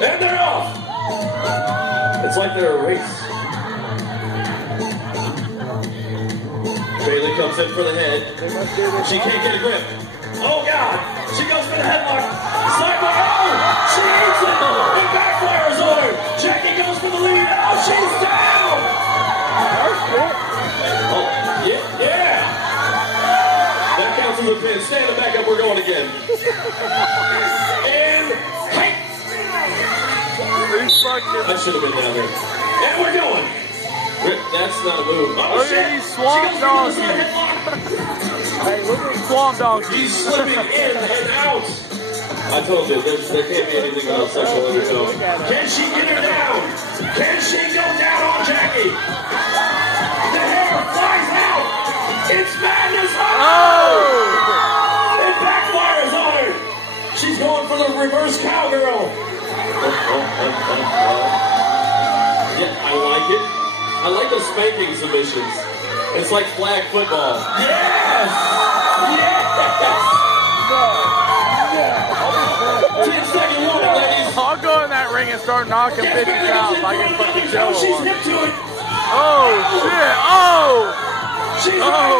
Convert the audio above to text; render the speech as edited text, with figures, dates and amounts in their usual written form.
And they're off. It's like they're a race. Bailey comes in for the head. She can't get a grip. Oh, God. She goes for the headlock. Sidebar. Oh, she eats it. It backfires on her. Jackie goes for the lead. Oh, she's down. Oh, yeah. That counts as a pin. Stand back up. We're going again. And hey. I should have been down there. And we're going. That's not a move. Oh, look shit. At these swamp donkey. Hey, look at these swamp donkey. He's slipping in and out. I told you, there can't be anything without sexual undertone. Can she get her down? Can she go down on Jackie? The hair flies out. It's madness. Oh! It backfires on her. She's going for the reverse cowgirl. Yeah, I like it. I like the spanking submissions. It's like flag football. Yes! Yes! 10-second warning, ladies. I'll go in that ring and start knocking bitches out if I get fucking jello on. She's hip to it. Oh, shit. Oh! She's Oh!